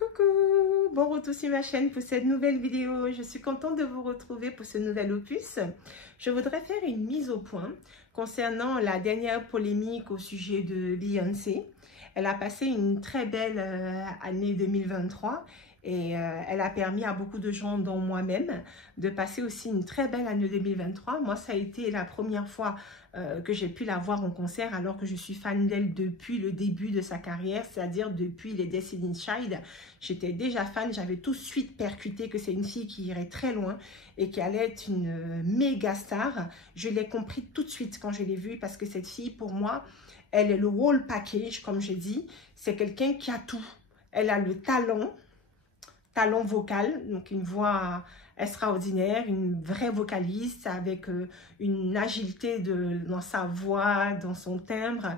Coucou, bon retour sur ma chaîne pour cette nouvelle vidéo. Je suis contente de vous retrouver pour ce nouvel opus. Je voudrais faire une mise au point concernant la dernière polémique au sujet de Beyoncé. Elle a passé une très belle année 2023 et elle a permis à beaucoup de gens, dont moi-même, de passer aussi une très belle année 2023. Moi, ça a été la première fois que j'ai pu la voir en concert, alors que je suis fan d'elle depuis le début de sa carrière, c'est-à-dire depuis les Destiny's Child. J'étais déjà fan, j'avais tout de suite percuté que c'est une fille qui irait très loin et qui allait être une méga star. Je l'ai compris tout de suite quand je l'ai vue, parce que cette fille, pour moi, elle est le whole package, comme je dis. C'est quelqu'un qui a tout. Elle a le talent vocal, donc une voix extraordinaire, une vraie vocaliste avec une agilité dans sa voix, dans son timbre.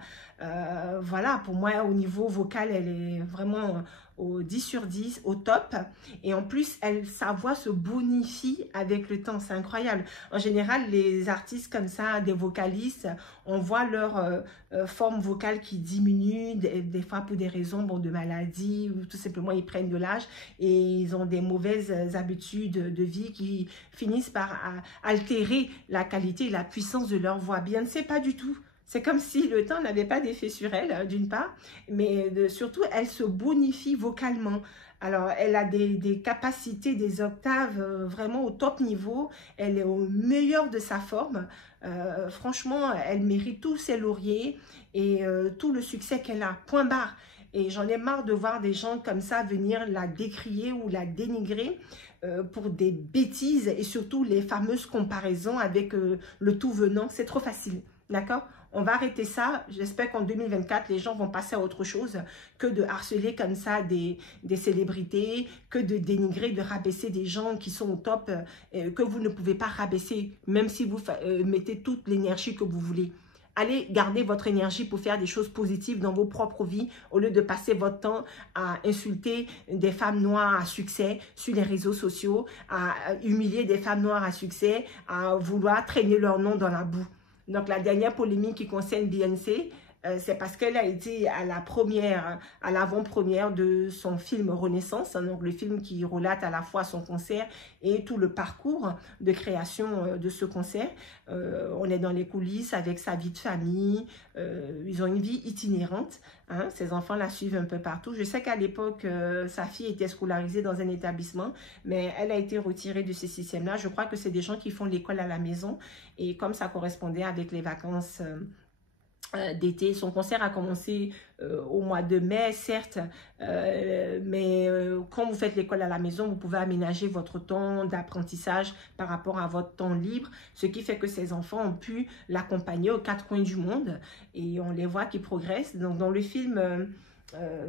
Voilà, pour moi, au niveau vocal, elle est vraiment au 10 sur 10, au top. Et en plus, sa voix se bonifie avec le temps, c'est incroyable. En général, les artistes comme ça, des vocalistes, on voit leur forme vocale qui diminue, des fois pour des raisons de maladie, ou tout simplement ils prennent de l'âge et ils ont des mauvaises habitudes de vie qui finissent par altérer la qualité et la puissance de leur voix. Beyoncé, pas du tout. C'est comme si le temps n'avait pas d'effet sur elle, d'une part, mais surtout, elle se bonifie vocalement. Alors, elle a des capacités, des octaves vraiment au top niveau. Elle est au meilleur de sa forme. Franchement, elle mérite tous ses lauriers et tout le succès qu'elle a. Point barre. Et j'en ai marre de voir des gens comme ça venir la décrier ou la dénigrer pour des bêtises et surtout les fameuses comparaisons avec le tout venant. C'est trop facile, d'accord? On va arrêter ça. J'espère qu'en 2024, les gens vont passer à autre chose que de harceler comme ça des célébrités, que de dénigrer, de rabaisser des gens qui sont au top, que vous ne pouvez pas rabaisser, même si vous mettez toute l'énergie que vous voulez. Allez garder votre énergie pour faire des choses positives dans vos propres vies, au lieu de passer votre temps à insulter des femmes noires à succès sur les réseaux sociaux, à humilier des femmes noires à succès, à vouloir traîner leur nom dans la boue. Donc, la dernière polémique qui concerne Beyoncé, c'est parce qu'elle a été à l'avant-première de son film Renaissance, hein, donc le film qui relate à la fois son concert et tout le parcours de création de ce concert. On est dans les coulisses avec sa vie de famille, ils ont une vie itinérante, hein, ses enfants la suivent un peu partout. Je sais qu'à l'époque, sa fille était scolarisée dans un établissement, mais elle a été retirée de ce système-là. Je crois que c'est des gens qui font l'école à la maison, et comme ça correspondait avec les vacances d'été. Son concert a commencé au mois de mai, certes, mais quand vous faites l'école à la maison, vous pouvez aménager votre temps d'apprentissage par rapport à votre temps libre, ce qui fait que ces enfants ont pu l'accompagner aux quatre coins du monde et on les voit qui progressent. Donc dans le film,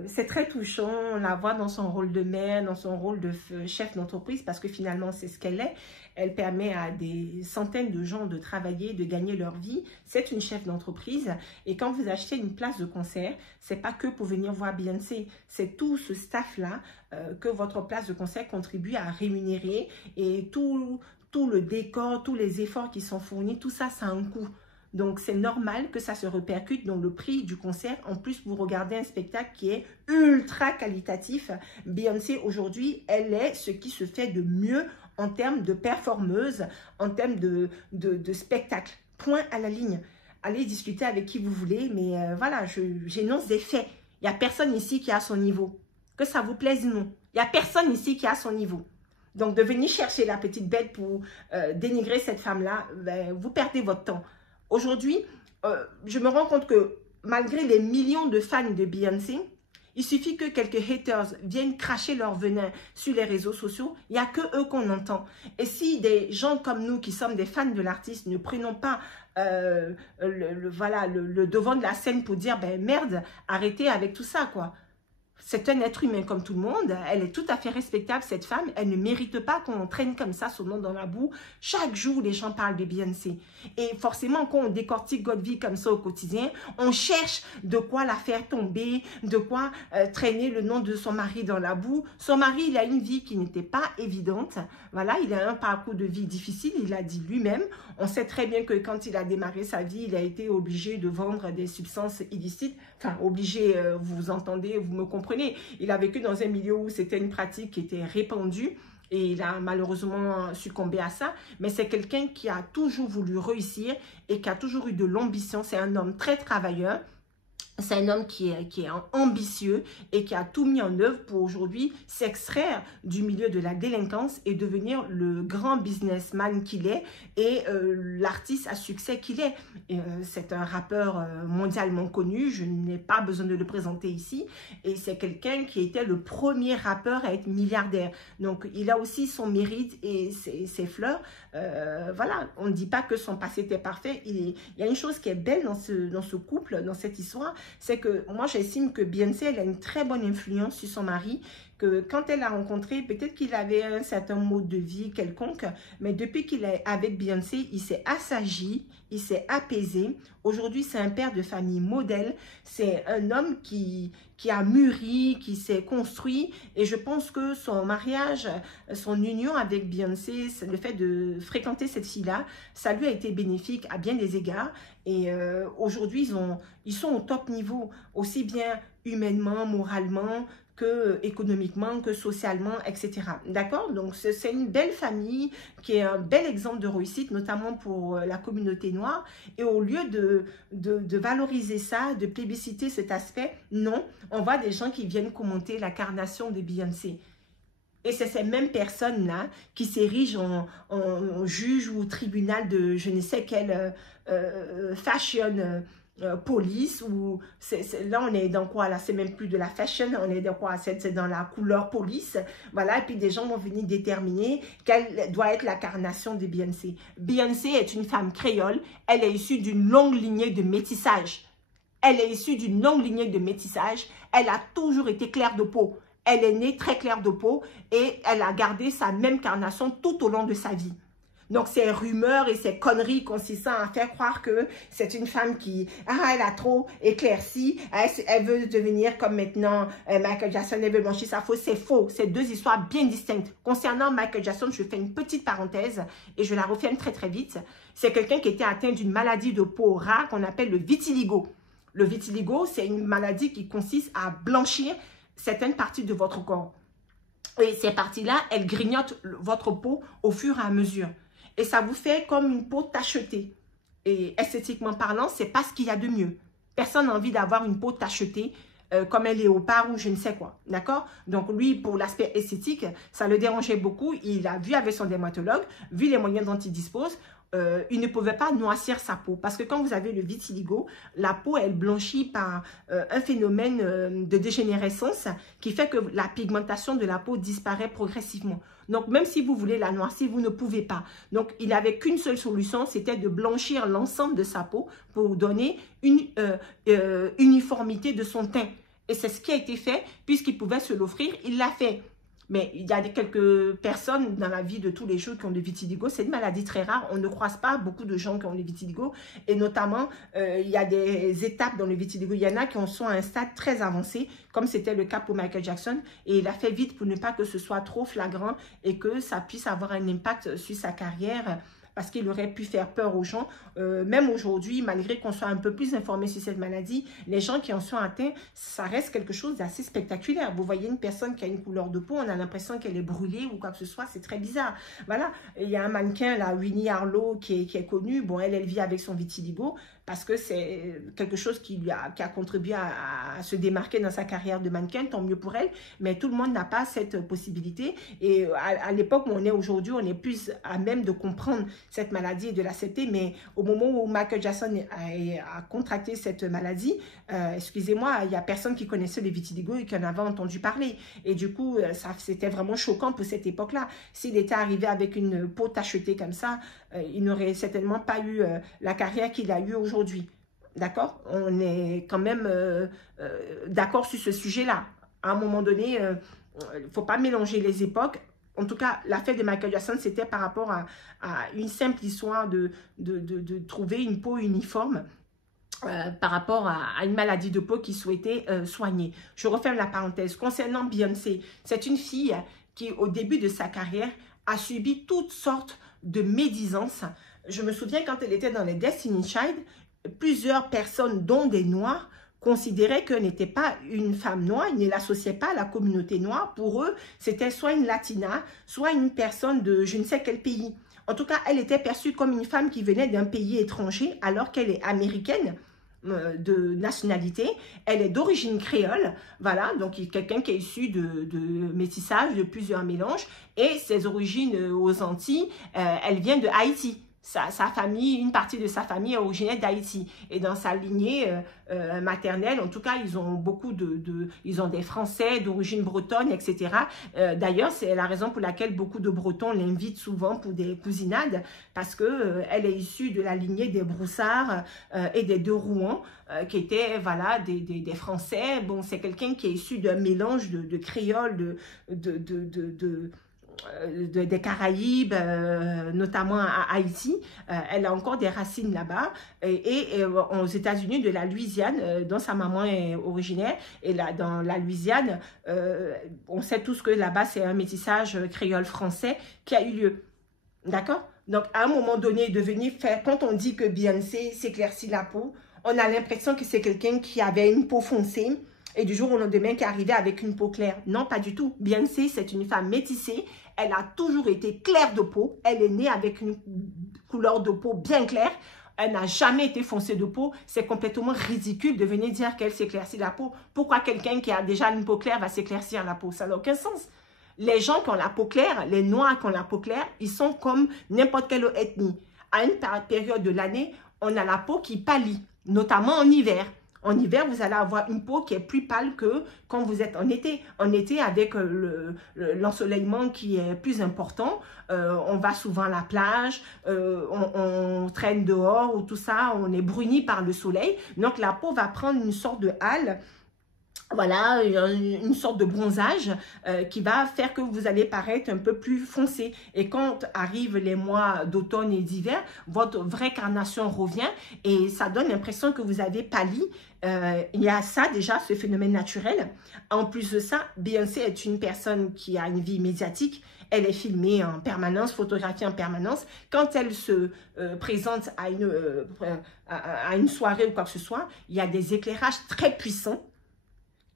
c'est très touchant, on la voit dans son rôle de mère, dans son rôle de chef d'entreprise, parce que finalement c'est ce qu'elle est. Elle permet à des centaines de gens de travailler, de gagner leur vie. C'est une chef d'entreprise. Et quand vous achetez une place de concert, c'est pas que pour venir voir Beyoncé, c'est tout ce staff-là que votre place de concert contribue à rémunérer. Et tout le décor, tous les efforts qui sont fournis, tout ça, ça a un coût. Donc, c'est normal que ça se répercute dans le prix du concert. En plus, vous regardez un spectacle qui est ultra qualitatif. Beyoncé, aujourd'hui, elle est ce qui se fait de mieux en termes de performeuse, en termes de spectacle. Point à la ligne. Allez discuter avec qui vous voulez, mais voilà, j'énonce des faits. Il n'y a personne ici qui a son niveau. Que ça vous plaise ou non. Il n'y a personne ici qui a son niveau. Donc, de venir chercher la petite bête pour dénigrer cette femme-là, ben, vous perdez votre temps. Aujourd'hui, je me rends compte que malgré les millions de fans de Beyoncé, il suffit que quelques haters viennent cracher leur venin sur les réseaux sociaux, il n'y a que eux qu'on entend. Et si des gens comme nous qui sommes des fans de l'artiste ne prenons pas le devant de la scène pour dire ben merde, arrêtez avec tout ça quoi. C'est un être humain comme tout le monde. Elle est tout à fait respectable, cette femme. Elle ne mérite pas qu'on traîne comme ça son nom dans la boue. Chaque jour, les gens parlent de Beyoncé. Et forcément, quand on décortique votre vie comme ça au quotidien, on cherche de quoi la faire tomber, de quoi traîner le nom de son mari dans la boue. Son mari, il a une vie qui n'était pas évidente. Voilà, il a un parcours de vie difficile, il l'a dit lui-même. On sait très bien que quand il a démarré sa vie, il a été obligé de vendre des substances illicites. Enfin, obligé, vous entendez, vous me comprenez. comprenez? Il a vécu dans un milieu où c'était une pratique qui était répandue. Et il a malheureusement succombé à ça. Mais c'est quelqu'un qui a toujours voulu réussir et qui a toujours eu de l'ambition. C'est un homme très travailleur. C'est un homme qui est ambitieux et qui a tout mis en œuvre pour aujourd'hui s'extraire du milieu de la délinquance et devenir le grand businessman qu'il est et l'artiste à succès qu'il est. C'est un rappeur mondialement connu, je n'ai pas besoin de le présenter ici. Et c'est quelqu'un qui était le premier rappeur à être milliardaire. Donc il a aussi son mérite et ses fleurs. Voilà, on ne dit pas que son passé était parfait. Il y a une chose qui est belle dans ce couple, dans cette histoire, c'est que moi j'estime que Beyoncé, elle a une très bonne influence sur son mari, que quand elle l'a rencontré, peut-être qu'il avait un certain mode de vie quelconque, mais depuis qu'il est avec Beyoncé, il s'est assagi, il s'est apaisé. Aujourd'hui, c'est un père de famille modèle, c'est un homme qui a mûri, qui s'est construit, et je pense que son mariage, son union avec Beyoncé, le fait de fréquenter cette fille-là, ça lui a été bénéfique à bien des égards, et aujourd'hui, ils sont au top niveau, aussi bien humainement, moralement, que économiquement, que socialement, etc. D'accord? Donc, c'est une belle famille qui est un bel exemple de réussite, notamment pour la communauté noire. Et au lieu de valoriser ça, de plébisciter cet aspect, non, on voit des gens qui viennent commenter la carnation de Beyoncé. Et c'est ces mêmes personnes-là qui s'érigent en juge ou tribunal de je ne sais quelle fashion police, ou là on est dans quoi là, c'est même plus de la fashion, on est dans quoi, c'est dans la couleur police, voilà, et puis des gens vont venir déterminer quelle doit être l'incarnation de Beyoncé. Beyoncé est une femme créole, elle est issue d'une longue lignée de métissage, elle est issue d'une longue lignée de métissage, elle a toujours été claire de peau, elle est née très claire de peau et elle a gardé sa même carnation tout au long de sa vie. Donc, ces rumeurs et ces conneries consistant à faire croire que c'est une femme qui, elle a trop éclairci, elle veut devenir comme maintenant Michael Jackson, elle veut blanchir sa faux, c'est faux. C'est deux histoires bien distinctes. Concernant Michael Jackson, je fais une petite parenthèse et je la referme très très vite. C'est quelqu'un qui était atteint d'une maladie de peau rare qu'on appelle le vitiligo. Le vitiligo, c'est une maladie qui consiste à blanchir certaines parties de votre corps. Et ces parties-là, elles grignotent votre peau au fur et à mesure. Et ça vous fait comme une peau tachetée. Et esthétiquement parlant, c'est pas ce qu'il y a de mieux. Personne n'a envie d'avoir une peau tachetée comme un léopard ou je ne sais quoi. D'accord? Donc lui, pour l'aspect esthétique, ça le dérangeait beaucoup. Il a vu avec son dermatologue, vu les moyens dont il dispose, il ne pouvait pas noircir sa peau. Parce que quand vous avez le vitiligo, la peau, elle blanchit par un phénomène de dégénérescence qui fait que la pigmentation de la peau disparaît progressivement. Donc, même si vous voulez la noircir, vous ne pouvez pas. Donc, il n'avait qu'une seule solution, c'était de blanchir l'ensemble de sa peau pour donner une uniformité de son teint. Et c'est ce qui a été fait, puisqu'il pouvait se l'offrir, il l'a fait. Mais il y a quelques personnes dans la vie de tous les jours qui ont le vitiligo. C'est une maladie très rare. On ne croise pas beaucoup de gens qui ont le vitiligo. Et notamment, il y a des étapes dans le vitiligo. Il y en a qui en sont à un stade très avancé, comme c'était le cas pour Michael Jackson. Et il a fait vite pour ne pas que ce soit trop flagrant et que ça puisse avoir un impact sur sa carrière, parce qu'il aurait pu faire peur aux gens. Même aujourd'hui, malgré qu'on soit un peu plus informé sur cette maladie, les gens qui en sont atteints, ça reste quelque chose d'assez spectaculaire. Vous voyez une personne qui a une couleur de peau, on a l'impression qu'elle est brûlée ou quoi que ce soit, c'est très bizarre. Voilà, il y a un mannequin, là, Winnie Harlow, qui est connue. Bon, elle vit avec son vitiligo, parce que c'est quelque chose qui a contribué à se démarquer dans sa carrière de mannequin, tant mieux pour elle, mais tout le monde n'a pas cette possibilité. Et à l'époque où on est aujourd'hui, on est plus à même de comprendre cette maladie et de l'accepter, mais au moment où Michael Jackson a contracté cette maladie, excusez-moi, il n'y a personne qui connaissait le vitiligo et qui en avait entendu parler. Et du coup, c'était vraiment choquant pour cette époque-là. S'il était arrivé avec une peau tachetée comme ça, il n'aurait certainement pas eu la carrière qu'il a eue aujourd'hui. D'accord? On est quand même d'accord sur ce sujet-là. À un moment donné, il ne faut pas mélanger les époques. En tout cas, l'affaire de Michael Jackson, c'était par rapport à une simple histoire de trouver une peau uniforme par rapport à une maladie de peau qu'il souhaitait soigner. Je referme la parenthèse. Concernant Beyoncé, c'est une fille qui, au début de sa carrière, a subi toutes sortes de médisances. Je me souviens quand elle était dans les Destiny's Child, plusieurs personnes, dont des Noirs, considéraient qu'elle n'était pas une femme noire, ils ne l'associaient pas à la communauté noire. Pour eux, c'était soit une latina, soit une personne de je ne sais quel pays. En tout cas, elle était perçue comme une femme qui venait d'un pays étranger alors qu'elle est américaine de nationalité, elle est d'origine créole, voilà, donc quelqu'un qui est issu de métissage, de plusieurs mélanges, et ses origines aux Antilles, elle vient de Haïti. Sa famille, une partie de sa famille est originaire d'Haïti. Et dans sa lignée maternelle, en tout cas, ils ont beaucoup ils ont des Français d'origine bretonne, etc. D'ailleurs, c'est la raison pour laquelle beaucoup de Bretons l'invitent souvent pour des cousinades, parce que elle est issue de la lignée des Broussards et des De Rouen, qui étaient, voilà, des Français. Bon, c'est quelqu'un qui est issu d'un mélange de créole, des Caraïbes, notamment à Haïti. Elle a encore des racines là-bas et aux États-Unis, de la Louisiane, dont sa maman est originaire. Et là, dans la Louisiane, on sait tous que là-bas, c'est un métissage créole-français qui a eu lieu. D'accord? Donc, à un moment donné, de venir faire, quand on dit que Beyoncé s'éclaircit la peau, on a l'impression que c'est quelqu'un qui avait une peau foncée et du jour au lendemain qui arrivait avec une peau claire. Non, pas du tout. Beyoncé, c'est une femme métissée. Elle a toujours été claire de peau. Elle est née avec une couleur de peau bien claire. Elle n'a jamais été foncée de peau. C'est complètement ridicule de venir dire qu'elle s'éclaircit la peau. Pourquoi quelqu'un qui a déjà une peau claire va s'éclaircir la peau? Ça n'a aucun sens. Les gens qui ont la peau claire, les noirs qui ont la peau claire, ils sont comme n'importe quelle autre ethnie. À une période de l'année, on a la peau qui pâlit, notamment en hiver. En hiver, vous allez avoir une peau qui est plus pâle que quand vous êtes en été. En été, avec l'ensoleillement qui est plus important, on va souvent à la plage, on traîne dehors ou tout ça, on est bruni par le soleil. Donc, la peau va prendre une sorte de hâle. Voilà, une sorte de bronzage qui va faire que vous allez paraître un peu plus foncé. Et quand arrivent les mois d'automne et d'hiver, votre vraie carnation revient et ça donne l'impression que vous avez pâli. Il y a ça déjà, ce phénomène naturel. En plus de ça, Beyoncé est une personne qui a une vie médiatique. Elle est filmée en permanence, photographiée en permanence. Quand elle se présente à une soirée ou quoi que ce soit, il y a des éclairages très puissants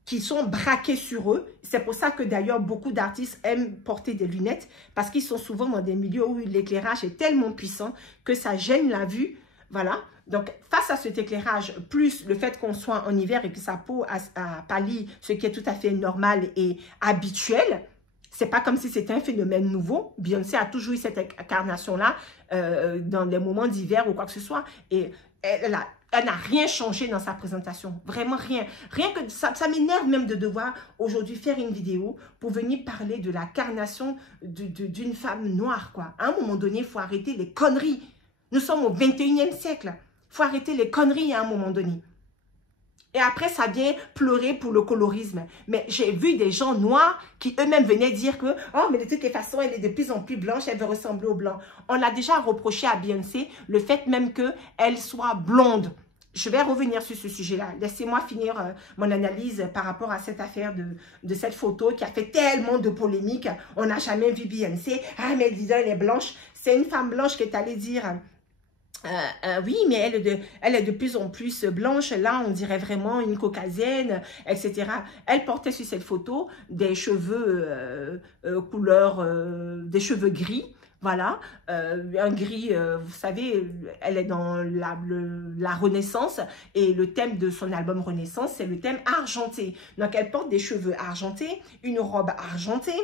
qui sont braqués sur eux. C'est pour ça que d'ailleurs, beaucoup d'artistes aiment porter des lunettes parce qu'ils sont souvent dans des milieux où l'éclairage est tellement puissant que ça gêne la vue. Voilà. Donc, face à cet éclairage, plus le fait qu'on soit en hiver et que sa peau a pâli, ce qui est tout à fait normal et habituel, c'est pas comme si c'était un phénomène nouveau. Beyoncé a toujours eu cette incarnation-là dans les moments d'hiver ou quoi que ce soit. Et elle n'a rien changé dans sa présentation. Vraiment rien. Rien que ça m'énerve même de devoir aujourd'hui faire une vidéo pour venir parler de la carnation d'une femme noire, quoi. À un moment donné, il faut arrêter les conneries. Nous sommes au 21e siècle. Il faut arrêter les conneries à un moment donné. Et après, ça vient pleurer pour le colorisme. Mais j'ai vu des gens noirs qui eux-mêmes venaient dire que « Oh, mais de toutes les façons, elle est de plus en plus blanche, elle veut ressembler aux blancs. » On a déjà reproché à Beyoncé le fait même qu'elle soit blonde. Je vais revenir sur ce sujet-là. Laissez-moi finir mon analyse par rapport à cette affaire de cette photo qui a fait tellement de polémiques. On n'a jamais vu Beyoncé. « Ah, mais disons, elle est blanche. » C'est une femme blanche qui est allée dire... oui, mais elle est de plus en plus blanche. Là, on dirait vraiment une caucasienne, etc. Elle portait sur cette photo des cheveux des cheveux gris. Voilà, un gris, vous savez, elle est dans la Renaissance et le thème de son album Renaissance, c'est le thème argenté. Donc, elle porte des cheveux argentés, une robe argentée.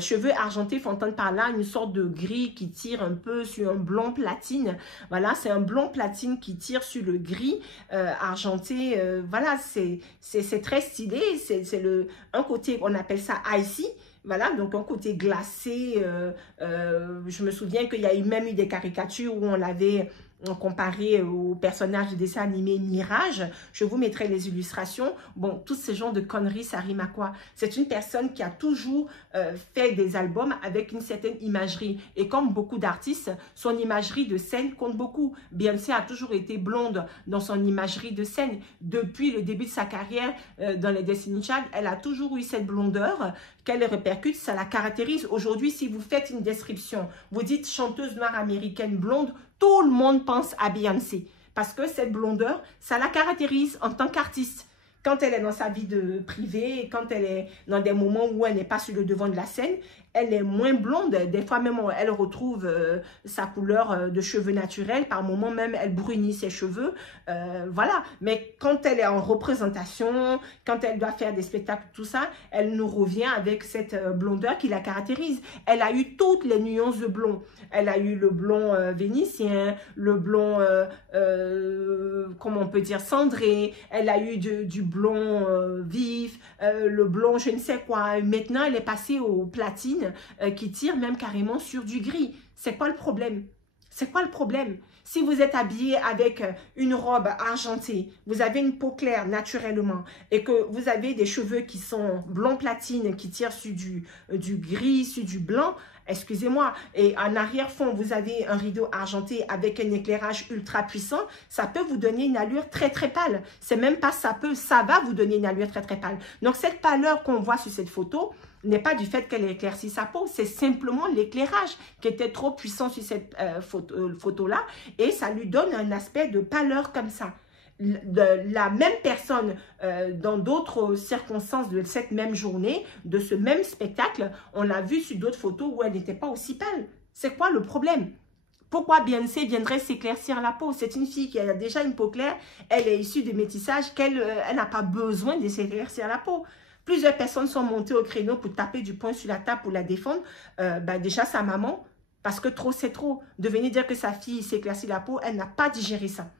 Cheveux argentés, faut entendre par là une sorte de gris qui tire un peu sur un blond platine. Voilà, c'est un blond platine qui tire sur le gris argenté. Voilà, c'est très stylé. C'est un côté, on appelle ça icy. Voilà, donc un côté glacé. Je me souviens qu'il y a même eu des caricatures où on l'avait comparé au personnage de dessin animé Mirage. Je vous mettrai les illustrations. Bon, tous ces genres de conneries, ça rime à quoi? C'est une personne qui a toujours fait des albums avec une certaine imagerie. Et comme beaucoup d'artistes, son imagerie de scène compte beaucoup. Beyoncé a toujours été blonde dans son imagerie de scène. Depuis le début de sa carrière dans les Destiny Child, elle a toujours eu cette blondeur qu'elle répercute, ça la caractérise. Aujourd'hui, si vous faites une description, vous dites chanteuse noire américaine blonde, tout le monde pense à Beyoncé. parce que cette blondeur, ça la caractérise en tant qu'artiste. Quand elle est dans sa vie privée, quand elle est dans des moments où elle n'est pas sur le devant de la scène, elle est moins blonde. Des fois même, elle retrouve sa couleur de cheveux naturels. Par moments même, elle brunit ses cheveux. Voilà. Mais quand elle est en représentation, quand elle doit faire des spectacles, tout ça, elle nous revient avec cette blondeur qui la caractérise. Elle a eu toutes les nuances de blond. Elle a eu le blond vénitien, le blond, comment on peut dire, cendré. Elle a eu du blond vif, le blond je ne sais quoi. Maintenant, elle est passée au platine qui tire même carrément sur du gris. C'est quoi le problème? C'est quoi le problème? Si vous êtes habillé avec une robe argentée, vous avez une peau claire naturellement et que vous avez des cheveux qui sont blond platine, qui tirent sur du gris, sur du blanc, excusez-moi, et en arrière-fond, vous avez un rideau argenté avec un éclairage ultra puissant, ça peut vous donner une allure très très pâle. C'est même pas ça peut, ça va vous donner une allure très très pâle. Donc cette pâleur qu'on voit sur cette photo n'est pas du fait qu'elle éclaircit sa peau, c'est simplement l'éclairage qui était trop puissant sur cette photo-là et ça lui donne un aspect de pâleur comme ça. La même personne dans d'autres circonstances de cette même journée, de ce même spectacle, on l'a vu sur d'autres photos où elle n'était pas aussi pâle. C'est quoi le problème? Pourquoi Beyoncé viendrait s'éclaircir la peau? C'est une fille qui a déjà une peau claire, elle est issue de métissage, elle n'a pas besoin de s'éclaircir la peau. Plusieurs personnes sont montées au créneau pour taper du poing sur la table pour la défendre. Déjà sa maman, parce que trop c'est trop. De venir dire que sa fille s'éclaircit la peau, elle n'a pas digéré ça.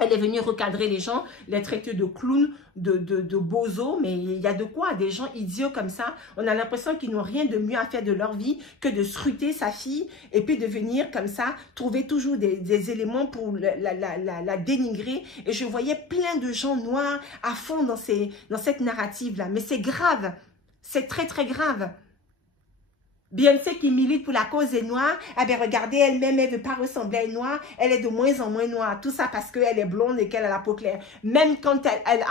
Elle est venue recadrer les gens, les traiter de clowns, de bozos, mais il y a de quoi, des gens idiots comme ça. On a l'impression qu'ils n'ont rien de mieux à faire de leur vie que de scruter sa fille et puis de venir comme ça, trouver toujours des éléments pour la dénigrer. Et je voyais plein de gens noirs à fond dans cette narrative-là. Mais c'est grave, c'est très très grave. Beyoncé qui milite pour la cause des Noirs, ah ben regardez, elle-même, elle ne veut pas ressembler à une Noire, elle est de moins en moins noire, tout ça parce qu'elle est blonde et qu'elle a la peau claire. Même quand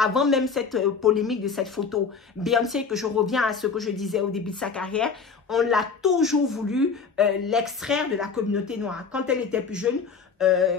avant même cette polémique de cette photo, Beyoncé, que je reviens à ce que je disais au début de sa carrière, on l'a toujours voulu l'extraire de la communauté noire. Quand elle était plus jeune,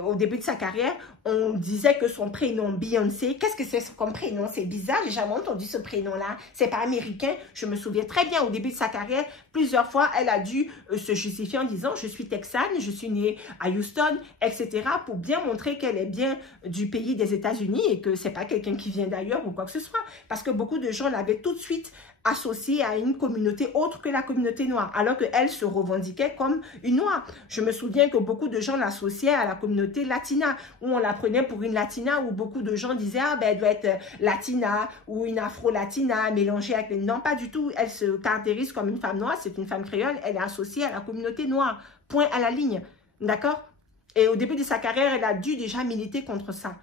au début de sa carrière, on disait que son prénom Beyoncé, qu'est-ce que c'est comme prénom? C'est bizarre, j'ai jamais entendu ce prénom-là. C'est pas américain. Je me souviens très bien au début de sa carrière, plusieurs fois, elle a dû se justifier en disant je suis texane, je suis née à Houston, etc. pour bien montrer qu'elle est bien du pays des États-Unis et que c'est pas quelqu'un qui vient d'ailleurs ou quoi que ce soit. Parce que beaucoup de gens l'avaient tout de suite associée à une communauté autre que la communauté noire, alors qu'elle se revendiquait comme une noire. Je me souviens que beaucoup de gens l'associaient à la communauté latina, où on la prenait pour une latina, où beaucoup de gens disaient « Ah, ben elle doit être latina ou une afro-latina mélangée avec... » Non, pas du tout. Elle se caractérise comme une femme noire, c'est une femme créole, elle est associée à la communauté noire. Point à la ligne. D'accord? Et au début de sa carrière, elle a dû déjà militer contre ça.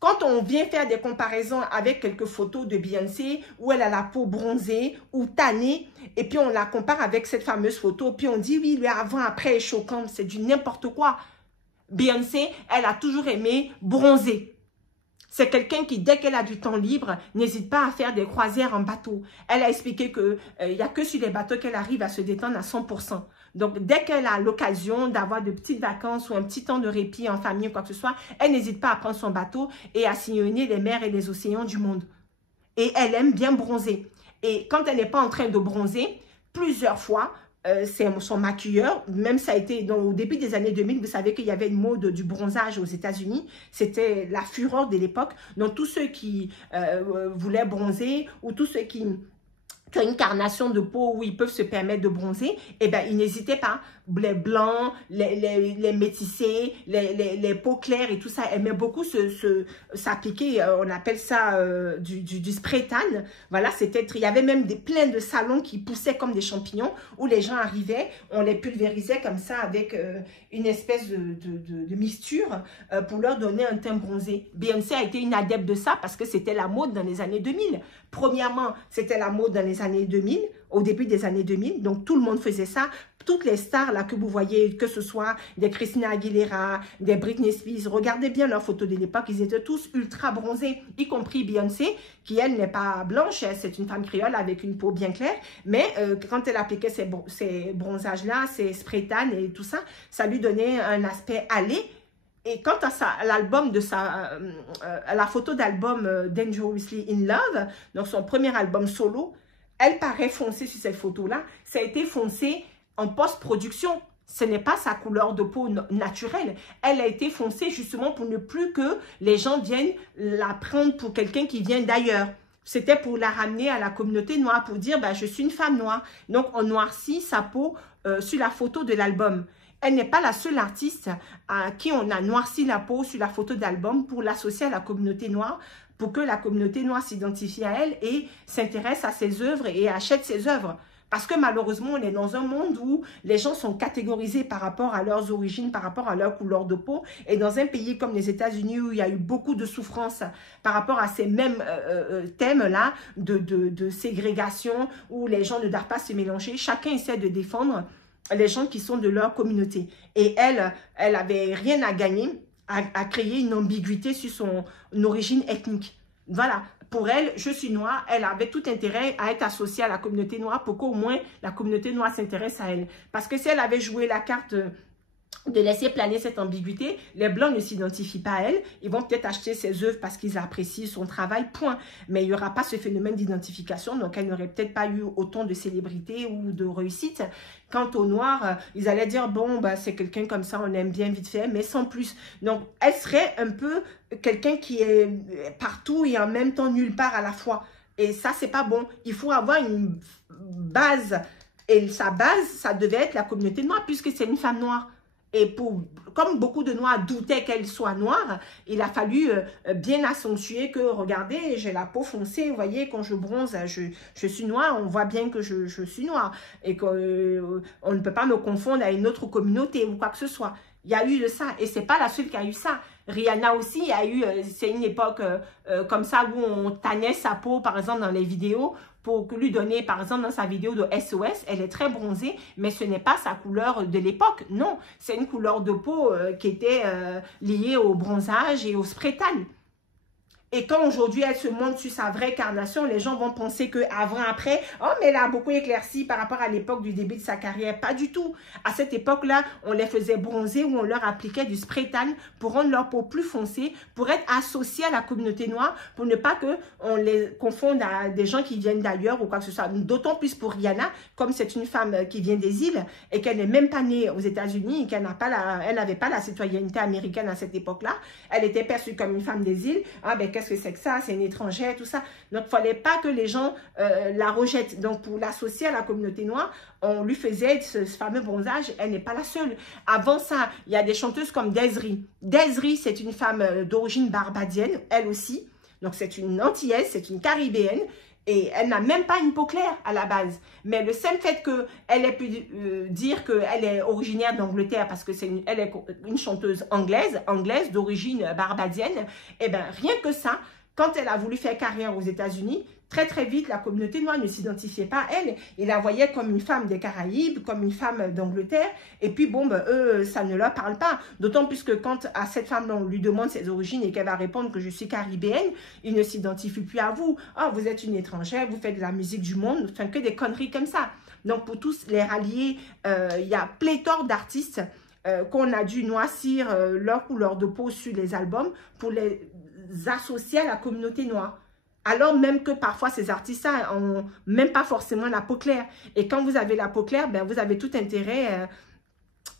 Quand on vient faire des comparaisons avec quelques photos de Beyoncé où elle a la peau bronzée ou tannée et puis on la compare avec cette fameuse photo puis on dit oui, le avant, après est choquant, c'est du n'importe quoi. Beyoncé, elle a toujours aimé bronzer. C'est quelqu'un qui, dès qu'elle a du temps libre, n'hésite pas à faire des croisières en bateau. Elle a expliqué qu'il n'y a que sur les bateaux qu'elle arrive à se détendre à 100%. Donc, dès qu'elle a l'occasion d'avoir de petites vacances ou un petit temps de répit en famille ou quoi que ce soit, elle n'hésite pas à prendre son bateau et à sillonner les mers et les océans du monde. Et elle aime bien bronzer. Et quand elle n'est pas en train de bronzer, plusieurs fois, c'est son maquilleur, même ça a été au début des années 2000, vous savez qu'il y avait une mode du bronzage aux États-Unis, c'était la fureur de l'époque. Donc tous ceux qui voulaient bronzer ou tous ceux qui ont une carnation de peau où ils peuvent se permettre de bronzer, eh ben ils n'hésitaient pas. Les blancs, les métissés, les peaux claires et tout ça, aimaient beaucoup s'appliquer, on appelle ça du spray tan. Voilà, il y avait même plein de salons qui poussaient comme des champignons où les gens arrivaient, on les pulvérisait comme ça avec une espèce de mixture pour leur donner un teint bronzé. Beyoncé a été une adepte de ça parce que c'était la mode dans les années 2000. Premièrement, c'était la mode dans les années 2000, au début des années 2000, donc tout le monde faisait ça. Toutes les stars là que vous voyez, que ce soit des Christina Aguilera, des Britney Spears, regardez bien leurs photos de l'époque, ils étaient tous ultra bronzés, y compris Beyoncé, qui elle n'est pas blanche, c'est une femme créole avec une peau bien claire, mais quand elle appliquait ces bronzages-là, ces spray tan et tout ça, ça lui donnait un aspect allé, Et quant à l'album de la photo d'album Dangerously in Love, donc son premier album solo, elle paraît foncée sur cette photo-là. Ça a été foncé en post-production. Ce n'est pas sa couleur de peau naturelle. Elle a été foncée justement pour ne plus que les gens viennent la prendre pour quelqu'un qui vient d'ailleurs. C'était pour la ramener à la communauté noire, pour dire bah, je suis une femme noire. Donc on noircit sa peau sur la photo de l'album. Elle n'est pas la seule artiste à qui on a noirci la peau sur la photo d'album pour l'associer à la communauté noire, pour que la communauté noire s'identifie à elle et s'intéresse à ses œuvres et achète ses œuvres. Parce que malheureusement, on est dans un monde où les gens sont catégorisés par rapport à leurs origines, par rapport à leur couleur de peau. Et dans un pays comme les États-Unis où il y a eu beaucoup de souffrance par rapport à ces mêmes thèmes-là de ségrégation, où les gens ne doivent pas se mélanger, chacun essaie de défendre les gens qui sont de leur communauté. Et elle avait rien à gagner à créer une ambiguïté sur son origine ethnique. Voilà. Pour elle, je suis noire, elle avait tout intérêt à être associée à la communauté noire pour qu'au moins la communauté noire s'intéresse à elle. Parce que si elle avait joué la carte de laisser planer cette ambiguïté, les Blancs ne s'identifient pas à elle, ils vont peut-être acheter ses œuvres parce qu'ils apprécient son travail, point. Mais il n'y aura pas ce phénomène d'identification, donc elle n'aurait peut-être pas eu autant de célébrité ou de réussite. Quant aux Noirs, ils allaient dire, bon, bah, c'est quelqu'un comme ça, on aime bien vite fait, mais sans plus. Donc, elle serait un peu quelqu'un qui est partout et en même temps nulle part à la fois. Et ça, c'est pas bon. Il faut avoir une base. Et sa base, ça devait être la communauté noire, puisque c'est une femme noire. Et comme beaucoup de Noirs doutaient qu'elle soit noire, il a fallu bien accentuer que, regardez, j'ai la peau foncée, vous voyez, quand je bronze, je suis noire, on voit bien que je suis noire. Et qu'on ne peut pas me confondre à une autre communauté ou quoi que ce soit. Il y a eu de ça, et c'est pas la seule qui a eu ça. Rihanna aussi a eu, c'est une époque comme ça où on tannait sa peau, par exemple, dans les vidéos, pour lui donner, par exemple, dans sa vidéo de SOS, elle est très bronzée, mais ce n'est pas sa couleur de l'époque. Non, c'est une couleur de peau qui était liée au bronzage et au spray tan. Et quand aujourd'hui elle se montre sur sa vraie carnation, les gens vont penser qu'avant, après, oh mais elle a beaucoup éclairci par rapport à l'époque du début de sa carrière. Pas du tout. À cette époque-là, on les faisait bronzer ou on leur appliquait du spray tan pour rendre leur peau plus foncée, pour être associés à la communauté noire, pour ne pas qu'on les confonde à des gens qui viennent d'ailleurs ou quoi que ce soit. D'autant plus pour Rihanna, comme c'est une femme qui vient des îles et qu'elle n'est même pas née aux États-Unis et qu'elle n'avait pas la citoyenneté américaine à cette époque-là. Elle était perçue comme une femme des îles. Ah ben qu'est-ce que c'est que ça, c'est une étrangère, tout ça. Donc, il ne fallait pas que les gens la rejettent. Donc, pour l'associer à la communauté noire, on lui faisait ce fameux bronzage. Elle n'est pas la seule. Avant ça, il y a des chanteuses comme Des'Ree. Des'Ree, c'est une femme d'origine barbadienne, elle aussi. Donc, c'est une Antillaise, c'est une Caribéenne. Et elle n'a même pas une peau claire à la base. Mais le seul fait qu'elle ait pu dire qu'elle est originaire d'Angleterre, parce elle est une chanteuse anglaise d'origine barbadienne, eh bien, rien que ça, quand elle a voulu faire carrière aux États-Unis, très très vite, la communauté noire ne s'identifiait pas à elle. Ils la voyaient comme une femme des Caraïbes, comme une femme d'Angleterre. Et puis bon, ben, eux, ça ne leur parle pas. D'autant plus que quand à cette femme-là, on lui demande ses origines et qu'elle va répondre que je suis caribéenne, il ne s'identifie plus à vous. Ah, vous êtes une étrangère, vous faites de la musique du monde, enfin que des conneries comme ça. Donc pour tous les rallier, il y a pléthore d'artistes qu'on a dû noircir leur couleur de peau sur les albums pour les associer à la communauté noire. Alors même que parfois ces artistes-là n'ont même pas forcément la peau claire. Et quand vous avez la peau claire, ben, vous avez tout intérêt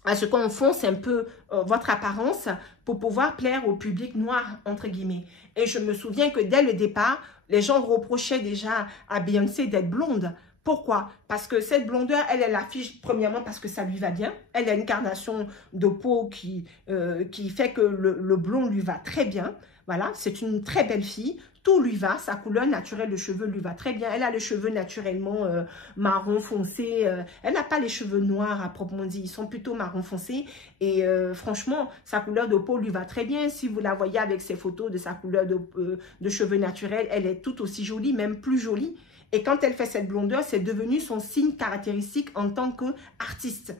à ce qu'on fonce un peu votre apparence pour pouvoir plaire au public noir, entre guillemets. Et je me souviens que dès le départ, les gens reprochaient déjà à Beyoncé d'être blonde. Pourquoi? Parce que cette blondeur, elle affiche premièrement parce que ça lui va bien. Elle a une carnation de peau qui fait que le blond lui va très bien. Voilà, c'est une très belle fille. Tout lui va, sa couleur naturelle de cheveux lui va très bien. Elle a les cheveux naturellement marron foncé. Elle n'a pas les cheveux noirs à proprement dit. Ils sont plutôt marron foncé. Et franchement, sa couleur de peau lui va très bien. Si vous la voyez avec ses photos de sa couleur de cheveux naturels, elle est tout aussi jolie, même plus jolie. Et quand elle fait cette blondeur, c'est devenu son signe caractéristique en tant qu'artiste.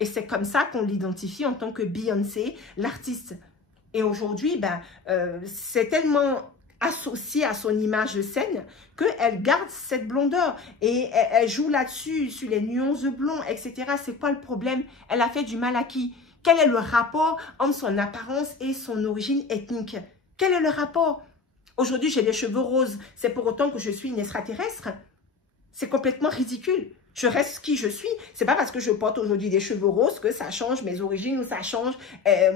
Et c'est comme ça qu'on l'identifie en tant que Beyoncé, l'artiste. Et aujourd'hui, ben, c'est tellement associé à son image de scène qu'elle garde cette blondeur. Et elle joue là-dessus, sur les nuances blondes, etc. C'est quoi le problème? Elle a fait du mal à qui? Quel est le rapport entre son apparence et son origine ethnique? Quel est le rapport? Aujourd'hui, j'ai les cheveux roses. C'est pour autant que je suis une extraterrestre? C'est complètement ridicule. Je reste qui je suis. C'est pas parce que je porte aujourd'hui des cheveux roses que ça change mes origines ou ça change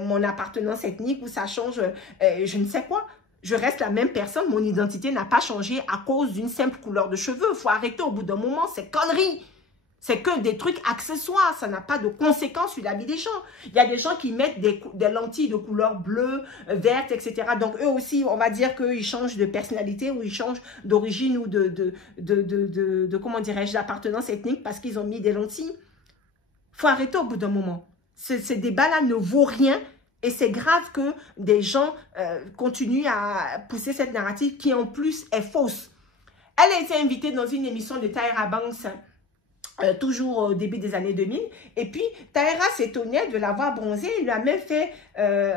mon appartenance ethnique ou ça change je ne sais quoi. Je reste la même personne. Mon identité n'a pas changé à cause d'une simple couleur de cheveux. Il faut arrêter au bout d'un moment. C'est connerie. C'est que des trucs accessoires. Ça n'a pas de conséquences sur la vie des gens. Il y a des gens qui mettent des lentilles de couleur bleue, verte, etc. Donc, eux aussi, on va dire qu'ils changent de personnalité ou ils changent d'origine ou comment dirais-je, d'appartenance ethnique parce qu'ils ont mis des lentilles. Il faut arrêter au bout d'un moment. Ce débat-là ne vaut rien et c'est grave que des gens continuent à pousser cette narrative qui, en plus, est fausse. Elle a été invitée dans une émission de Tyra Banks toujours au début des années 2000. Et puis, Tyra s'étonnait de l'avoir bronzée. Il lui a même fait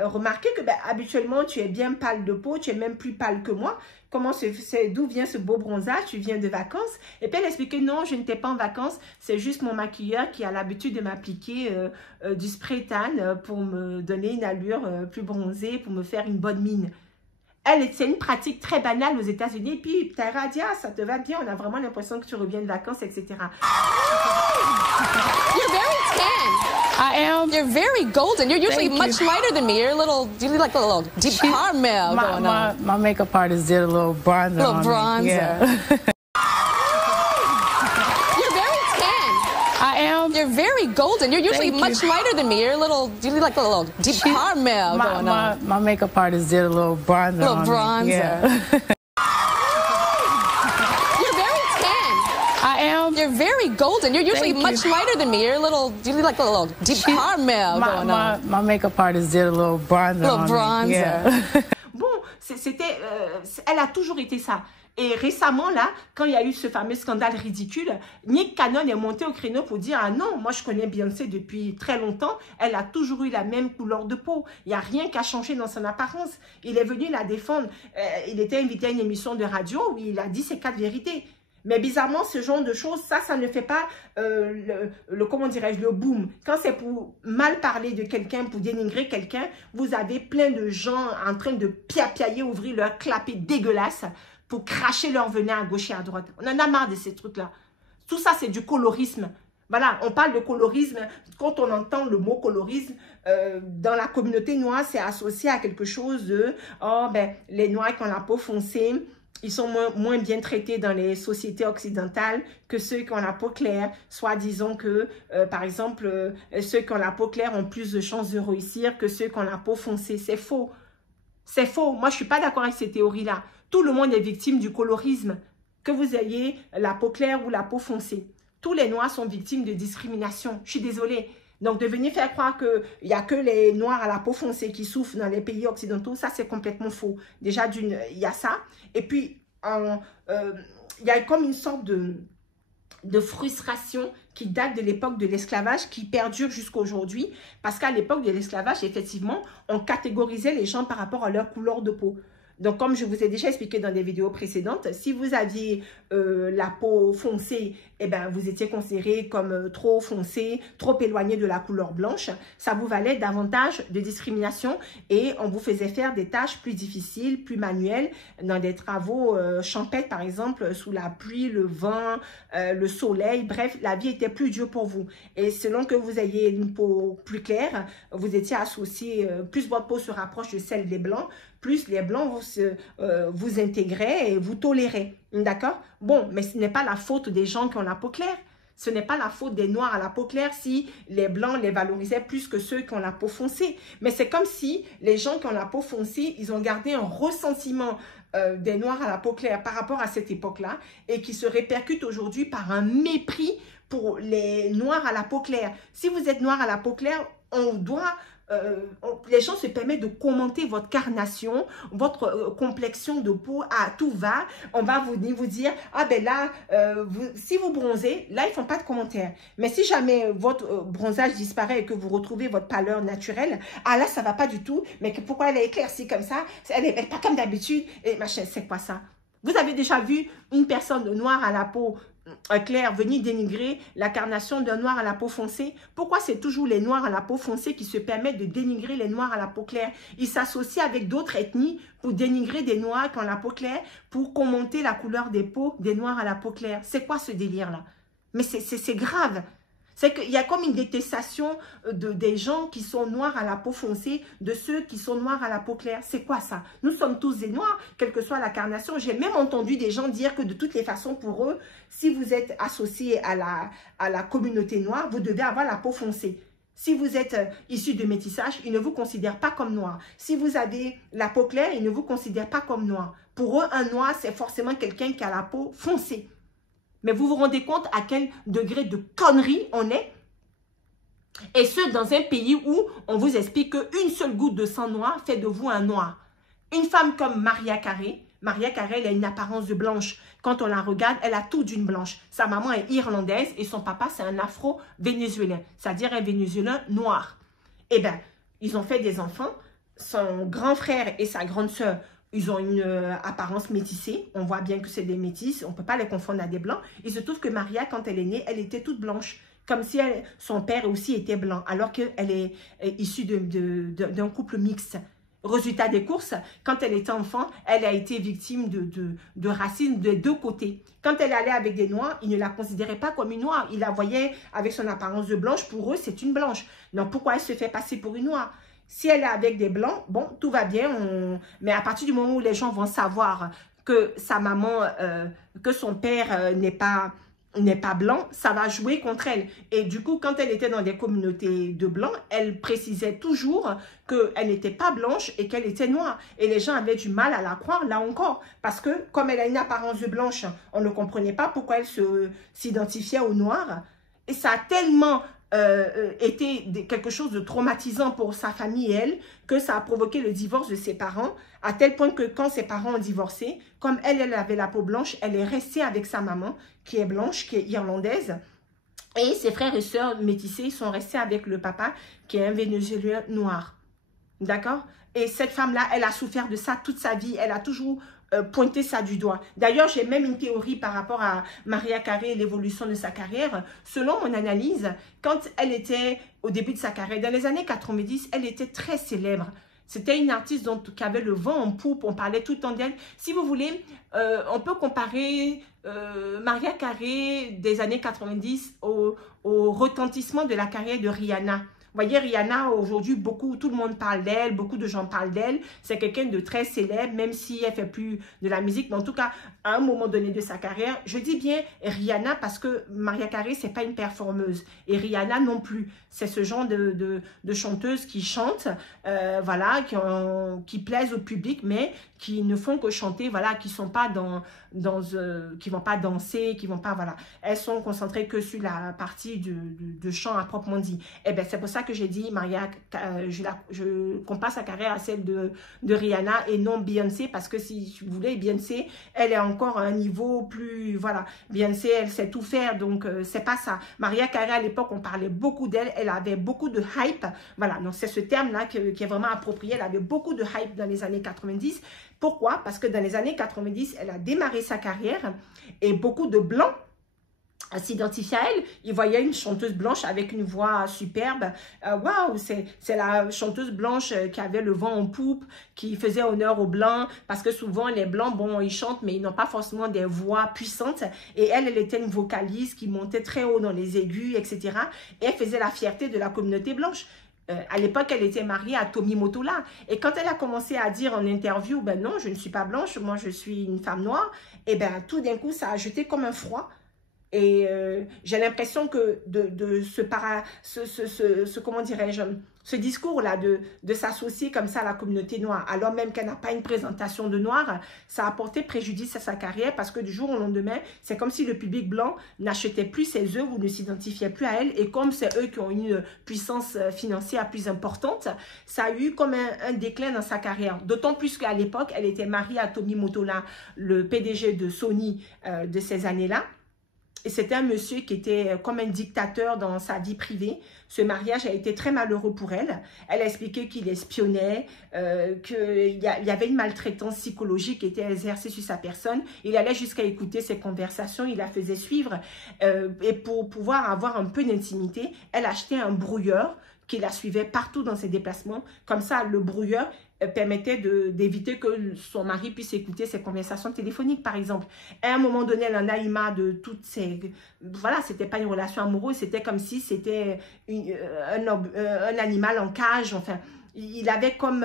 remarquer que habituellement, tu es bien pâle de peau, tu es même plus pâle que moi. D'où vient ce beau bronzage? Tu viens de vacances? Et puis, elle expliquait, non, je n'étais pas en vacances. C'est juste mon maquilleur qui a l'habitude de m'appliquer du spray tan pour me donner une allure plus bronzée, pour me faire une bonne mine. C'est une pratique très banale aux États-Unis. Et puis, Tyra a dit, ah, ça te va bien, on a vraiment l'impression que tu reviens de vacances, etc. You're very tan. I am. You're very golden. You're usually much lighter than me. You're a little, you look like a little deep caramel going on. My makeup artist did a little bronzer Little on bronzer. me. Yeah. You're very tan. I am. You're very golden. You're usually Thank much you. lighter than me. You're a little, you look like a little deep caramel going on. My makeup artist did a little bronzer Little on bronzer. me. Yeah. You're very tan. I am. You're very golden. You're usually Thank much you. lighter than me. You're a little, you look like a little deep caramel going on. My makeup artist did a little bronzer Little on bronzer. me. Yeah. Bon, elle a toujours été ça. Et récemment, là, quand il y a eu ce fameux scandale ridicule, Nick Cannon est monté au créneau pour dire « Ah non, moi je connais Beyoncé depuis très longtemps, elle a toujours eu la même couleur de peau. Il n'y a rien qu'à changer dans son apparence. » Il est venu la défendre. Il était invité à une émission de radio où il a dit ses 4 vérités. Mais bizarrement, ce genre de choses, ça ne fait pas comment dirais-je, le boom. Quand c'est pour mal parler de quelqu'un, pour dénigrer quelqu'un, vous avez plein de gens en train de piapiailler, ouvrir leur clapet dégueulasse pour cracher leur venin à gauche et à droite. On en a marre de ces trucs-là. Tout ça, c'est du colorisme. Voilà, on parle de colorisme. Quand on entend le mot colorisme, dans la communauté noire, c'est associé à quelque chose de « Oh, ben, les noirs qui ont la peau foncée, ils sont moins bien traités dans les sociétés occidentales que ceux qui ont la peau claire. » Soit disons que, par exemple, ceux qui ont la peau claire ont plus de chances de réussir que ceux qui ont la peau foncée. C'est faux. C'est faux. Moi, je ne suis pas d'accord avec ces théories-là. Tout le monde est victime du colorisme, que vous ayez la peau claire ou la peau foncée. Tous les Noirs sont victimes de discrimination. Je suis désolée. Donc, de venir faire croire qu'il n'y a que les Noirs à la peau foncée qui souffrent dans les pays occidentaux, ça, c'est complètement faux. Déjà, il y a ça. Et puis, il y a comme une sorte de frustration qui date de l'époque de l'esclavage, qui perdure jusqu'à aujourd'hui. Parce qu'à l'époque de l'esclavage, effectivement, on catégorisait les gens par rapport à leur couleur de peau. Donc, comme je vous ai déjà expliqué dans des vidéos précédentes, si vous aviez la peau foncée, eh ben, vous étiez considéré comme trop foncé, trop éloigné de la couleur blanche. Ça vous valait davantage de discrimination et on vous faisait faire des tâches plus difficiles, plus manuelles, dans des travaux champêtres, par exemple, sous la pluie, le vent, le soleil. Bref, la vie était plus dure pour vous. Et selon que vous ayez une peau plus claire, vous étiez associé, plus votre peau se rapproche de celle des Blancs, plus les Blancs vous intégraient et vous toléraient. D'accord? Bon, mais ce n'est pas la faute des gens qui ont la peau claire. Ce n'est pas la faute des Noirs à la peau claire si les Blancs les valorisaient plus que ceux qui ont la peau foncée. Mais c'est comme si les gens qui ont la peau foncée, ils ont gardé un ressentiment des Noirs à la peau claire par rapport à cette époque-là et qui se répercute aujourd'hui par un mépris pour les Noirs à la peau claire. Si vous êtes Noir à la peau claire, on doit... les gens se permettent de commenter votre carnation, votre complexion de peau, à tout va. On va vous dire, ah ben là, si vous bronzez, là, ils font pas de commentaires. Mais si jamais votre bronzage disparaît et que vous retrouvez votre pâleur naturelle, ah là, ça va pas du tout. Mais pourquoi elle est éclaircie comme ça? Elle est pas comme d'habitude. Et machin, c'est quoi ça? Vous avez déjà vu une personne noire à la peau Claire, venir dénigrer l'incarnation d'un noir à la peau foncée? Pourquoi c'est toujours les noirs à la peau foncée qui se permettent de dénigrer les noirs à la peau claire? Ils s'associent avec d'autres ethnies pour dénigrer des noirs qui ont la peau claire, pour commenter la couleur des peaux des noirs à la peau claire. C'est quoi ce délire-là? Mais c'est grave. C'est qu'il y a comme une détestation des gens qui sont noirs à la peau foncée, de ceux qui sont noirs à la peau claire. C'est quoi ça? Nous sommes tous des noirs, quelle que soit l'incarnation. J'ai même entendu des gens dire que de toutes les façons, pour eux, si vous êtes associé à la communauté noire, vous devez avoir la peau foncée. Si vous êtes issu de métissage, ils ne vous considèrent pas comme noir. Si vous avez la peau claire, ils ne vous considèrent pas comme noir. Pour eux, un noir, c'est forcément quelqu'un qui a la peau foncée. Mais vous vous rendez compte à quel degré de connerie on est? Et ce, dans un pays où on vous explique qu'une seule goutte de sang noir fait de vous un noir. Une femme comme Mariah Carey, elle a une apparence de blanche. Quand on la regarde, elle a tout d'une blanche. Sa maman est irlandaise et son papa, c'est un afro-vénézuélien, c'est-à-dire un vénézuélien noir. Eh bien, ils ont fait des enfants. Son grand frère et sa grande sœur, ils ont une apparence métissée. On voit bien que c'est des métisses. On ne peut pas les confondre à des blancs. Il se trouve que Maria, quand elle est née, elle était toute blanche. Comme si son père aussi était blanc. Alors qu'elle est issue d'un couple mixte. Résultat des courses, quand elle était enfant, elle a été victime de racisme de deux côtés. Quand elle allait avec des noirs, ils ne la considéraient pas comme une noire. Ils la voyaient avec son apparence de blanche. Pour eux, c'est une blanche. Donc, pourquoi elle se fait passer pour une noire? Si elle est avec des blancs, bon, tout va bien. Mais à partir du moment où les gens vont savoir que sa maman, que son père n'est pas blanc, ça va jouer contre elle. Et du coup, quand elle était dans des communautés de blancs, elle précisait toujours qu'elle n'était pas blanche et qu'elle était noire. Et les gens avaient du mal à la croire, là encore. Parce que, comme elle a une apparence de blanche, on ne comprenait pas pourquoi elle s'identifiait au noir. Et ça a tellement était quelque chose de traumatisant pour sa famille et elle, que ça a provoqué le divorce de ses parents, à tel point que quand ses parents ont divorcé, comme elle avait la peau blanche, elle est restée avec sa maman, qui est blanche, qui est irlandaise, et ses frères et sœurs métissés sont restés avec le papa, qui est un Vénézuélien noir. D'accord? Et cette femme-là, elle a souffert de ça toute sa vie, elle a toujours pointer ça du doigt. D'ailleurs, j'ai même une théorie par rapport à Mariah Carey et l'évolution de sa carrière. Selon mon analyse, quand elle était au début de sa carrière, dans les années 90, elle était très célèbre. C'était une artiste qui avait le vent en poupe, on parlait tout le temps d'elle. Si vous voulez, on peut comparer Mariah Carey des années 90 au retentissement de la carrière de Rihanna. Vous voyez, Rihanna, aujourd'hui, tout le monde parle d'elle, beaucoup de gens parlent d'elle. C'est quelqu'un de très célèbre, même si elle ne fait plus de la musique. Mais en tout cas, à un moment donné de sa carrière, je dis bien Rihanna parce que Mariah Carey, ce n'est pas une performeuse. Et Rihanna non plus. C'est ce genre de chanteuse qui chante, voilà, qui plaisent au public, mais qui ne font que chanter, voilà, qui sont pas qui vont pas danser, qui vont pas, voilà. Elles sont concentrées que sur la partie de chant à proprement dit. Et bien, c'est pour ça que j'ai dit, Mariah, je compare sa carrière à celle de Rihanna et non Beyoncé, parce que si vous voulez, Beyoncé, elle est encore à un niveau plus, voilà. Beyoncé, elle sait tout faire, donc c'est pas ça. Mariah Carey, à l'époque, on parlait beaucoup d'elle, elle avait beaucoup de hype, voilà. Donc, c'est ce terme-là qui est vraiment approprié. Elle avait beaucoup de hype dans les années 90. Pourquoi? Parce que dans les années 90, elle a démarré sa carrière et beaucoup de blancs s'identifiaient à elle. Ils voyaient une chanteuse blanche avec une voix superbe. Waouh, c'est la chanteuse blanche qui avait le vent en poupe, qui faisait honneur aux blancs, parce que souvent les blancs, bon, ils chantent, mais ils n'ont pas forcément des voix puissantes. Et elle était une vocaliste qui montait très haut dans les aigus, etc. Et elle faisait la fierté de la communauté blanche. À l'époque, elle était mariée à Tommy Mottola. Et quand elle a commencé à dire en interview, ben non, je ne suis pas blanche, moi je suis une femme noire, et ben tout d'un coup, ça a jeté comme un froid. Et j'ai l'impression que comment dirais-je, ce discours-là de s'associer comme ça à la communauté noire, alors même qu'elle n'a pas une présentation de noir, ça a porté préjudice à sa carrière parce que du jour au lendemain, c'est comme si le public blanc n'achetait plus ses œuvres ou ne s'identifiait plus à elle. Et comme c'est eux qui ont une puissance financière plus importante, ça a eu comme un déclin dans sa carrière. D'autant plus qu'à l'époque, elle était mariée à Tommy Mottola, le PDG de Sony de ces années-là. Et c'était un monsieur qui était comme un dictateur dans sa vie privée. Ce mariage a été très malheureux pour elle. Elle a expliqué qu'il espionnait, qu'il y avait une maltraitance psychologique qui était exercée sur sa personne. Il allait jusqu'à écouter ses conversations, il la faisait suivre. Et pour pouvoir avoir un peu d'intimité, elle achetait un brouilleur qui la suivait partout dans ses déplacements. Comme ça, le brouilleur permettait d'éviter que son mari puisse écouter ses conversations téléphoniques, par exemple. À un moment donné, elle en a eu marre de toutes ces... Voilà, c'était pas une relation amoureuse, c'était comme si c'était un animal en cage, enfin... Il avait comme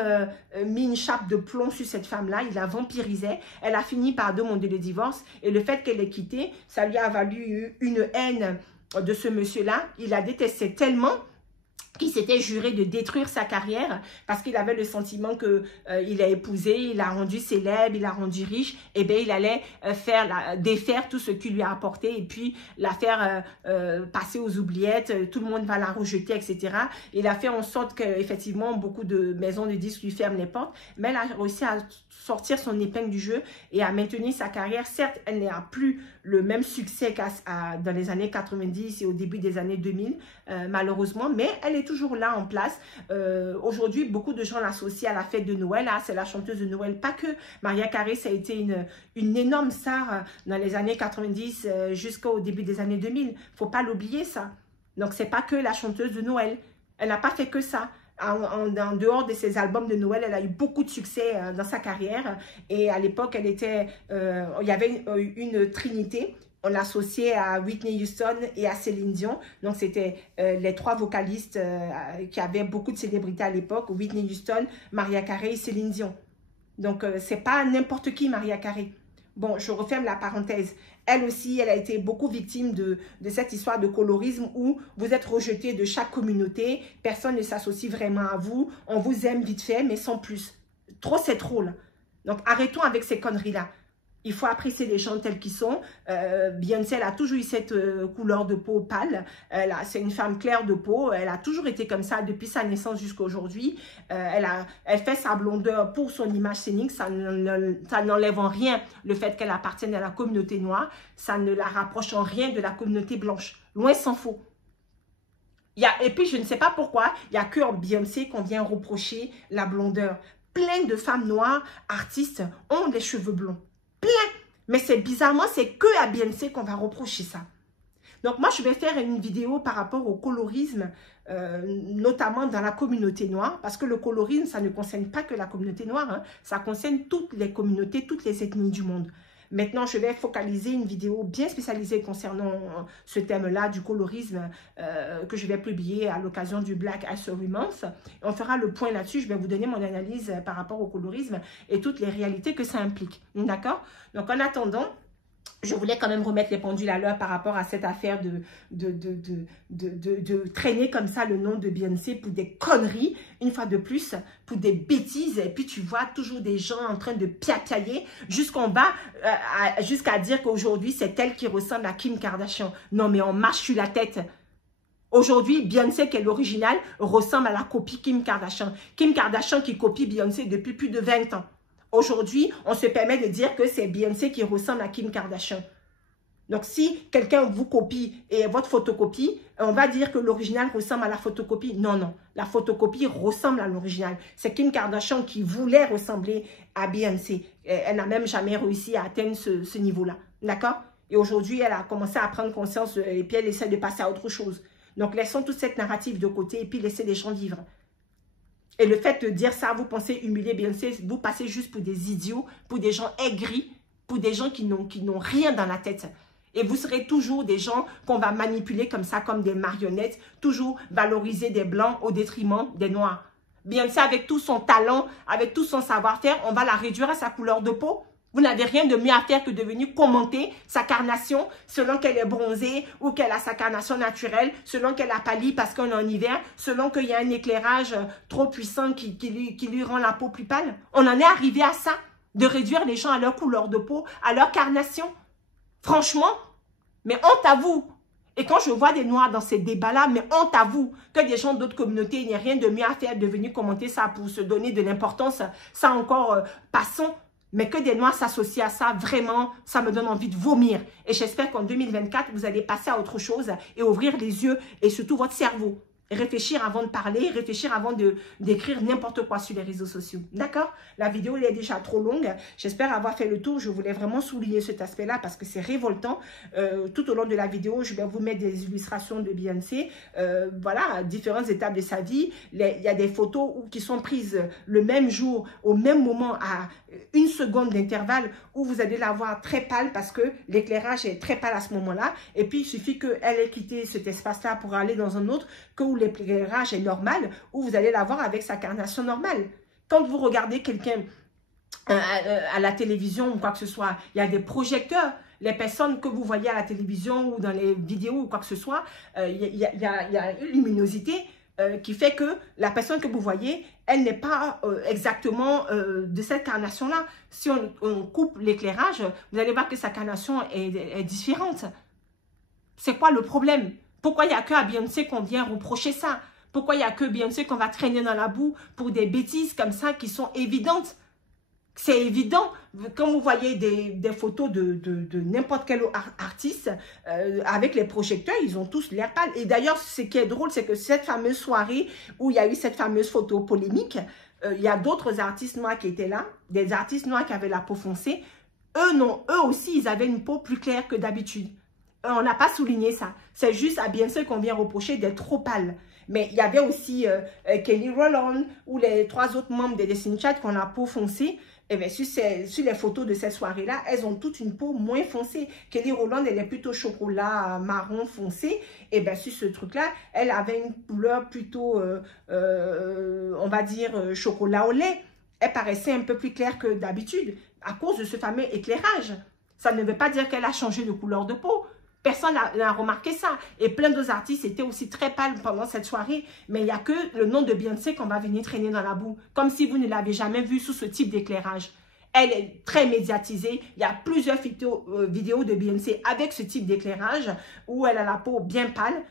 mis une chape de plomb sur cette femme-là, il la vampirisait. Elle a fini par demander le divorce et le fait qu'elle ait quitté, ça lui a valu une haine de ce monsieur-là. Il la détestait tellement qu'il s'était juré de détruire sa carrière parce qu'il avait le sentiment que il a épousé, il l'a rendu célèbre, il l'a rendu riche, et bien il allait défaire tout ce qu'il lui a apporté et puis la faire passer aux oubliettes, tout le monde va la rejeter, etc. Il a fait en sorte qu'effectivement beaucoup de maisons de disques lui ferment les portes, mais elle a réussi à sortir son épingle du jeu et à maintenir sa carrière. Certes, elle n'a plus le même succès dans les années 90 et au début des années 2000, malheureusement, mais elle est toujours là en place. Aujourd'hui, beaucoup de gens l'associent à la fête de Noël. Ah, c'est la chanteuse de Noël. Pas que. Mariah Carey, ça a été une énorme star dans les années 90 jusqu'au début des années 2000. Faut pas l'oublier, ça. Donc, c'est pas que la chanteuse de Noël. Elle n'a pas fait que ça. En dehors de ses albums de Noël, elle a eu beaucoup de succès dans sa carrière. Et à l'époque, il y avait une trinité. On l'associait à Whitney Houston et à Céline Dion. Donc, c'était les trois vocalistes qui avaient beaucoup de célébrités à l'époque. Whitney Houston, Mariah Carey et Céline Dion. Donc, c'est pas n'importe qui, Mariah Carey. Bon, je referme la parenthèse. Elle aussi, elle a été beaucoup victime de cette histoire de colorisme où vous êtes rejeté de chaque communauté. Personne ne s'associe vraiment à vous. On vous aime vite fait, mais sans plus. Trop, c'est trop, là. Donc, arrêtons avec ces conneries-là. Il faut apprécier les gens tels qu'ils sont. Beyoncé, elle a toujours eu cette couleur de peau pâle. C'est une femme claire de peau. Elle a toujours été comme ça depuis sa naissance jusqu'à aujourd'hui. Elle fait sa blondeur pour son image scénique. Ça n'enlève en rien le fait qu'elle appartienne à la communauté noire. Ça ne la rapproche en rien de la communauté blanche. Loin s'en faut. Et puis, je ne sais pas pourquoi, il n'y a que en Beyoncé qu'on vient reprocher la blondeur. Plein de femmes noires, artistes, ont des cheveux blonds. Plein. Mais c'est bizarrement, c'est que à Beyoncé qu'on va reprocher ça. Donc moi, je vais faire une vidéo par rapport au colorisme, notamment dans la communauté noire, parce que le colorisme, ça ne concerne pas que la communauté noire, hein, ça concerne toutes les communautés, toutes les ethnies du monde. Maintenant, je vais focaliser une vidéo bien spécialisée concernant ce thème-là du colorisme que je vais publier à l'occasion du Black History Month. On fera le point là-dessus. Je vais vous donner mon analyse par rapport au colorisme et toutes les réalités que ça implique. D'accord? Donc, en attendant, je voulais quand même remettre les pendules à l'heure par rapport à cette affaire de traîner comme ça le nom de Beyoncé pour des conneries, une fois de plus, pour des bêtises. Et puis tu vois toujours des gens en train de piapiailler jusqu'en bas, jusqu'à dire qu'aujourd'hui c'est elle qui ressemble à Kim Kardashian. Non mais on marche sur la tête. Aujourd'hui, Beyoncé, qui est l'original, ressemble à la copie Kim Kardashian. Kim Kardashian qui copie Beyoncé depuis plus de 20 ans. Aujourd'hui, on se permet de dire que c'est Beyoncé qui ressemble à Kim Kardashian. Donc, si quelqu'un vous copie et votre photocopie, on va dire que l'original ressemble à la photocopie. Non, non. La photocopie ressemble à l'original. C'est Kim Kardashian qui voulait ressembler à Beyoncé. Elle n'a même jamais réussi à atteindre ce niveau-là. D'accord? Et aujourd'hui, elle a commencé à prendre conscience et puis elle essaie de passer à autre chose. Donc, laissons toute cette narrative de côté et puis laissez les gens vivre. Et le fait de dire ça, vous pensez humilier Beyoncé, vous passez juste pour des idiots, pour des gens aigris, pour des gens qui n'ont rien dans la tête. Et vous serez toujours des gens qu'on va manipuler comme ça, comme des marionnettes, toujours valoriser des blancs au détriment des noirs. Beyoncé, avec tout son talent, avec tout son savoir-faire, on va la réduire à sa couleur de peau. Vous n'avez rien de mieux à faire que de venir commenter sa carnation selon qu'elle est bronzée ou qu'elle a sa carnation naturelle, selon qu'elle a pâli parce qu'on est en hiver, selon qu'il y a un éclairage trop puissant qui lui rend la peau plus pâle. On en est arrivé à ça, de réduire les gens à leur couleur de peau, à leur carnation. Franchement, mais honte à vous. Et quand je vois des noirs dans ces débats-là, mais honte à vous que des gens d'autres communautés n'aient rien de mieux à faire de venir commenter ça pour se donner de l'importance. Ça encore, passons. Mais que des Noirs s'associent à ça, vraiment, ça me donne envie de vomir. Et j'espère qu'en 2024, vous allez passer à autre chose et ouvrir les yeux et surtout votre cerveau. Réfléchir avant de parler, réfléchir avant d'écrire n'importe quoi sur les réseaux sociaux. D'accord? La vidéo elle est déjà trop longue. J'espère avoir fait le tour. Je voulais vraiment souligner cet aspect-là parce que c'est révoltant. Tout au long de la vidéo, je vais vous mettre des illustrations de Beyoncé. Voilà, à différentes étapes de sa vie. Il y a des photos qui sont prises le même jour, au même moment, à 1 seconde d'intervalle, où vous allez la voir très pâle parce que l'éclairage est très pâle à ce moment-là. Et puis, il suffit qu'elle ait quitté cet espace-là pour aller dans un autre, où l'éclairage est normal, où vous allez la voir avec sa carnation normale. Quand vous regardez quelqu'un à la télévision ou quoi que ce soit, il y a des projecteurs. Les personnes que vous voyez à la télévision ou dans les vidéos ou quoi que ce soit, il y a une luminosité qui fait que la personne que vous voyez, elle n'est pas exactement de cette carnation-là. Si on coupe l'éclairage, vous allez voir que sa carnation est différente. C'est quoi le problème? Pourquoi il n'y a que à Beyoncé qu'on vient reprocher ça? Pourquoi il n'y a que Beyoncé qu'on va traîner dans la boue pour des bêtises comme ça qui sont évidentes? C'est évident, quand vous voyez des photos de n'importe quel artiste, avec les projecteurs, ils ont tous l'air pâles. Et d'ailleurs, ce qui est drôle, c'est que cette fameuse soirée où il y a eu cette fameuse photo polémique, il y a d'autres artistes noirs qui étaient là, des artistes noirs qui avaient la peau foncée. Eux, non, eux aussi, ils avaient une peau plus claire que d'habitude. On n'a pas souligné ça. C'est juste à Beyoncé qu'on vient reprocher d'être trop pâle. Mais il y avait aussi Kelly Rowland ou les 3 autres membres des Destiny Child qui ont la peau foncée. Et bien, sur les photos de cette soirée-là, elles ont toutes une peau moins foncée. Kelly Rowland, elle est plutôt chocolat marron foncé. Et bien, sur ce truc-là, elle avait une couleur plutôt, on va dire, chocolat au lait. Elle paraissait un peu plus claire que d'habitude à cause de ce fameux éclairage. Ça ne veut pas dire qu'elle a changé de couleur de peau. Personne n'a remarqué ça. Et plein d'autres artistes étaient aussi très pâles pendant cette soirée. Mais il n'y a que le nom de Beyoncé qu'on va venir traîner dans la boue. Comme si vous ne l'avez jamais vue sous ce type d'éclairage. Elle est très médiatisée. Il y a plusieurs vidéos de Beyoncé avec ce type d'éclairage où elle a la peau bien pâle.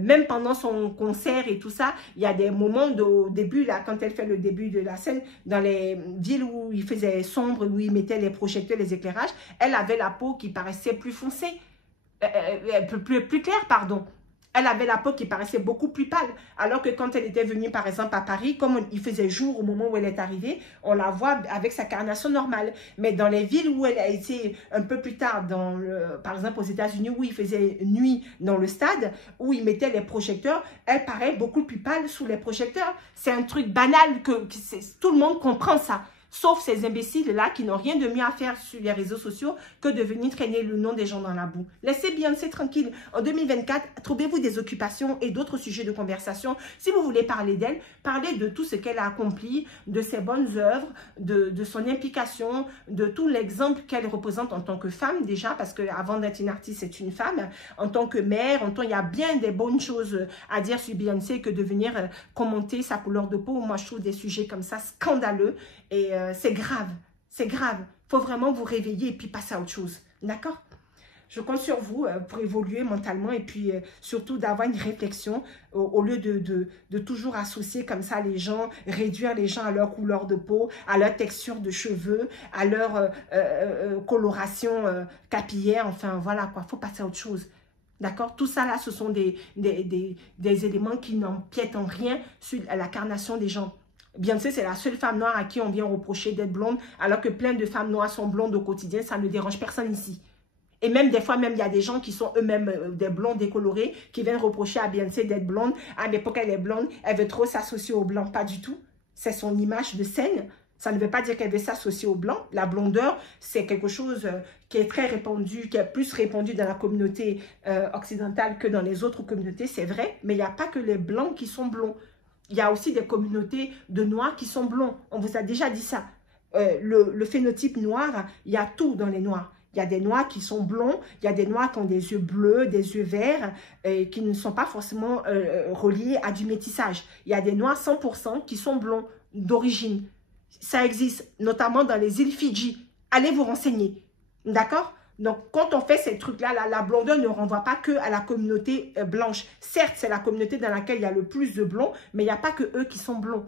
Même pendant son concert et tout ça, il y a des moments au début, là, quand elle fait le début de la scène, dans les villes où il faisait sombre, où il mettait les projecteurs, les éclairages, elle avait la peau qui paraissait plus foncée. Plus claire, pardon. Elle avait la peau qui paraissait beaucoup plus pâle. Alors que quand elle était venue, par exemple, à Paris, comme il faisait jour au moment où elle est arrivée, on la voit avec sa carnation normale. Mais dans les villes où elle a été un peu plus tard, par exemple aux États-Unis, où il faisait nuit dans le stade, où ils mettaient les projecteurs, elle paraît beaucoup plus pâle sous les projecteurs. C'est un truc banal, tout le monde comprend ça. Sauf ces imbéciles-là qui n'ont rien de mieux à faire sur les réseaux sociaux que de venir traîner le nom des gens dans la boue. Laissez Beyoncé tranquille. En 2024, trouvez-vous des occupations et d'autres sujets de conversation. Si vous voulez parler d'elle, parlez de tout ce qu'elle a accompli, de ses bonnes œuvres, de son implication, de tout l'exemple qu'elle représente en tant que femme déjà, parce qu'avant d'être une artiste, c'est une femme. En tant que mère, il y a bien des bonnes choses à dire sur Beyoncé que de venir commenter sa couleur de peau. Moi, je trouve des sujets comme ça scandaleux. Et c'est grave, c'est grave. Il faut vraiment vous réveiller et puis passer à autre chose. D'accord? Je compte sur vous pour évoluer mentalement et puis surtout d'avoir une réflexion au lieu de toujours associer comme ça les gens, réduire les gens à leur couleur de peau, à leur texture de cheveux, à leur coloration capillaire. Enfin, voilà quoi, il faut passer à autre chose. D'accord? Tout ça là, ce sont des éléments qui n'empiètent en rien sur la carnation des gens. Beyoncé, c'est la seule femme noire à qui on vient reprocher d'être blonde, alors que plein de femmes noires sont blondes au quotidien, ça ne dérange personne ici. Et même des fois, il y a des gens qui sont eux-mêmes des blonds décolorés, qui viennent reprocher à Beyoncé d'être blonde. À l'époque, elle est blonde, elle veut trop s'associer aux blancs, pas du tout. C'est son image de scène. Ça ne veut pas dire qu'elle veut s'associer aux blancs. La blondeur, c'est quelque chose qui est très répandu, qui est plus répandu dans la communauté occidentale que dans les autres communautés, c'est vrai. Mais il n'y a pas que les blancs qui sont blonds. Il y a aussi des communautés de noirs qui sont blonds. On vous a déjà dit ça. Le phénotype noir, il y a tout dans les noirs. Il y a des noirs qui sont blonds, il y a des noirs qui ont des yeux bleus, des yeux verts, qui ne sont pas forcément reliés à du métissage. Il y a des noirs 100% qui sont blonds d'origine. Ça existe, notamment dans les îles Fidji. Allez vous renseigner. D'accord? Donc, quand on fait ces trucs-là, la blondeur ne renvoie pas que à la communauté blanche. Certes, c'est la communauté dans laquelle il y a le plus de blonds, mais il n'y a pas que eux qui sont blonds.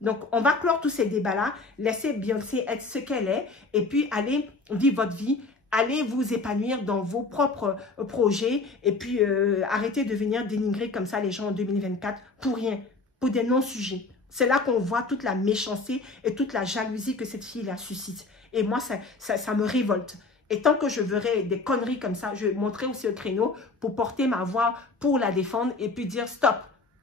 Donc, on va clore tous ces débats-là, laissez Beyoncé être ce qu'elle est, et puis allez vivre votre vie, allez vous épanouir dans vos propres projets, et puis arrêtez de venir dénigrer comme ça les gens en 2024 pour rien, pour des non-sujets. C'est là qu'on voit toute la méchanceté et toute la jalousie que cette fille-là suscite. Et moi, ça me révolte. Et tant que je verrai des conneries comme ça, je montrerai aussi au créneau pour porter ma voix, pour la défendre, et puis dire stop.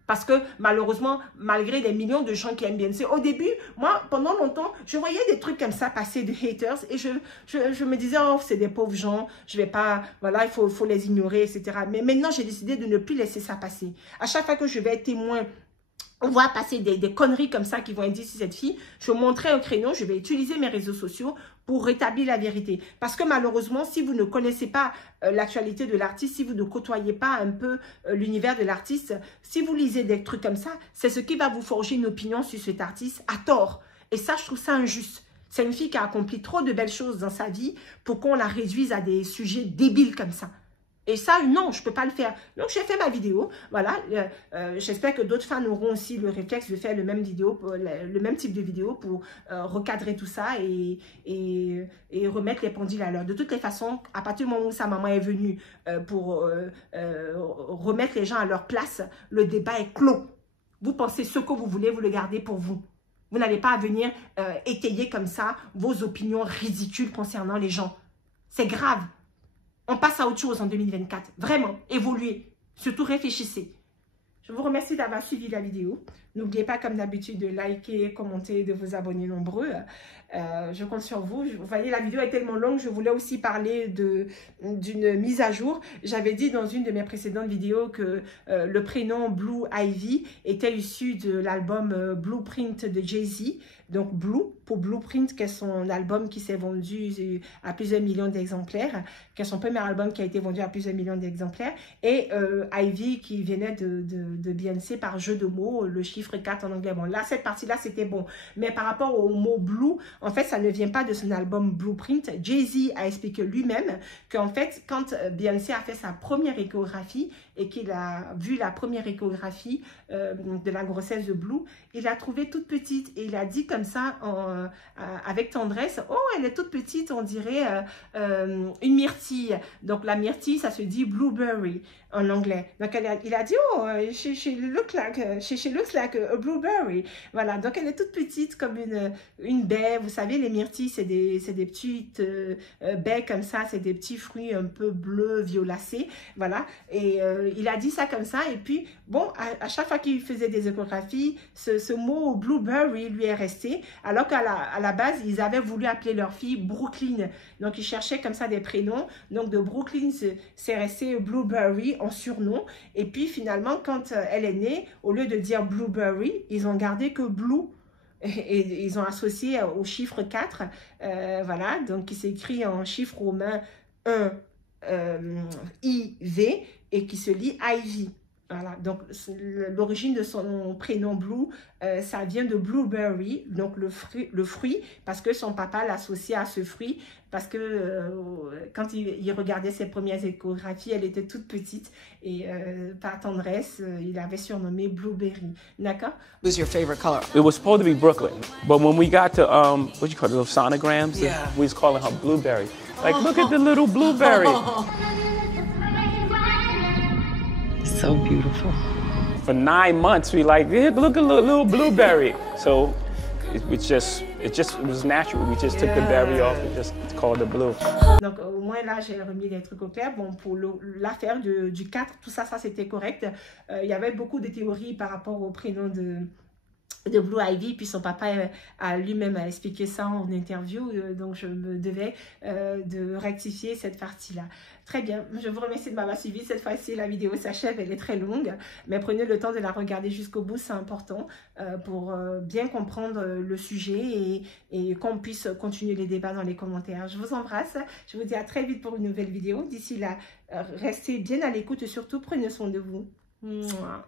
Parce que malheureusement, malgré les millions de gens qui aiment Beyoncé, au début, moi, pendant longtemps, je voyais des trucs comme ça passer de haters et je me disais, oh, c'est des pauvres gens, je vais pas, voilà, il faut les ignorer, etc. Mais maintenant, j'ai décidé de ne plus laisser ça passer. À chaque fois que je vais être témoin, on voit passer des conneries comme ça qui vont être dites sur cette fille, je montrerai au créneau, je vais utiliser mes réseaux sociaux pour rétablir la vérité. Parce que malheureusement, si vous ne connaissez pas l'actualité de l'artiste, si vous ne côtoyez pas un peu l'univers de l'artiste, si vous lisez des trucs comme ça, c'est ce qui va vous forger une opinion sur cet artiste à tort. Et ça, je trouve ça injuste. C'est une fille qui a accompli trop de belles choses dans sa vie pour qu'on la réduise à des sujets débiles comme ça. Et ça, non, je ne peux pas le faire. Donc, j'ai fait ma vidéo. Voilà. J'espère que d'autres fans auront aussi le réflexe de faire le même type de vidéo pour recadrer tout ça et remettre les pendules à l'heure. De toutes les façons, à partir du moment où sa maman est venue pour remettre les gens à leur place, le débat est clos. Vous pensez ce que vous voulez, vous le gardez pour vous. Vous n'allez pas à venir étayer comme ça vos opinions ridicules concernant les gens. C'est grave. On passe à autre chose en 2024. Vraiment, évoluez. Surtout réfléchissez. Je vous remercie d'avoir suivi la vidéo. N'oubliez pas, comme d'habitude, de liker, commenter, de vous abonner nombreux. Je compte sur vous. Vous voyez, la vidéo est tellement longue. Je voulais aussi parler d'une mise à jour. J'avais dit dans une de mes précédentes vidéos que le prénom Blue Ivy était issu de l'album Blueprint de Jay-Z. Donc Blue, pour Blueprint, qui est son album qui s'est vendu à plusieurs millions d'exemplaires, qui est son premier album qui a été vendu à plusieurs millions d'exemplaires, et Ivy qui venait de Beyoncé par jeu de mots, le chiffre 4 en anglais. Bon, là, cette partie-là, c'était bon. Mais par rapport au mot Blue, en fait, ça ne vient pas de son album Blueprint. Jay-Z a expliqué lui-même qu'en fait, quand Beyoncé a fait sa première échographie et qu'il a vu la première échographie de la grossesse de Blue, il l'a trouvée toute petite et il a dit comme ça, avec tendresse, oh, elle est toute petite, on dirait une myrtille. Donc, la myrtille, ça se dit blueberry en anglais. Donc, il a dit, oh, she looks like a blueberry. Voilà, donc elle est toute petite comme une baie. Vous savez, les myrtilles, c'est des petites baies comme ça, c'est des petits fruits un peu bleus, violacés. Voilà, et il a dit ça comme ça. Et puis, bon, à chaque fois qu'il faisait des échographies, ce mot blueberry lui est resté, alors qu'à la base, ils avaient voulu appeler leur fille Brooklyn. Donc, ils cherchaient comme ça des prénoms. Donc, de Brooklyn, c'est resté Blueberry en surnom. Et puis, finalement, quand elle est née, au lieu de dire Blueberry, ils ont gardé que Blue. Et ils ont associé au chiffre 4. Voilà, donc qui s'écrit en chiffre romain 1 IV et qui se lit Ivy. Voilà, donc l'origine de son prénom Blue, ça vient de blueberry, donc le fruit, parce que son papa l'associait à ce fruit, parce que quand il regardait ses premières échographies, elle était toute petite, et par tendresse, il avait surnommé Blueberry. D'accord? What was your favorite color? It was supposed to be Brooklyn, but when we got to, what you call it, those sonograms, yeah, we was calling her Blueberry. Like, look at the little blueberry. So beautiful. For 9 months, we like, yeah, look at little blueberry. So it was natural. We just took the berry off and just called it blue. Donc au moins là, j'ai remis les trucs au clair. Bon, pour l'affaire du 4, tout ça c'était correct. Il y avait beaucoup de théories par rapport au prénom de Blue Ivy, puis son papa a lui-même expliqué ça en interview, donc je me devais de rectifier cette partie-là. Très bien, je vous remercie de m'avoir suivi. Cette fois-ci, la vidéo s'achève, elle est très longue, mais prenez le temps de la regarder jusqu'au bout, c'est important pour bien comprendre le sujet et qu'on puisse continuer les débats dans les commentaires. Je vous embrasse, je vous dis à très vite pour une nouvelle vidéo. D'ici là, restez bien à l'écoute et surtout prenez soin de vous. Mouah.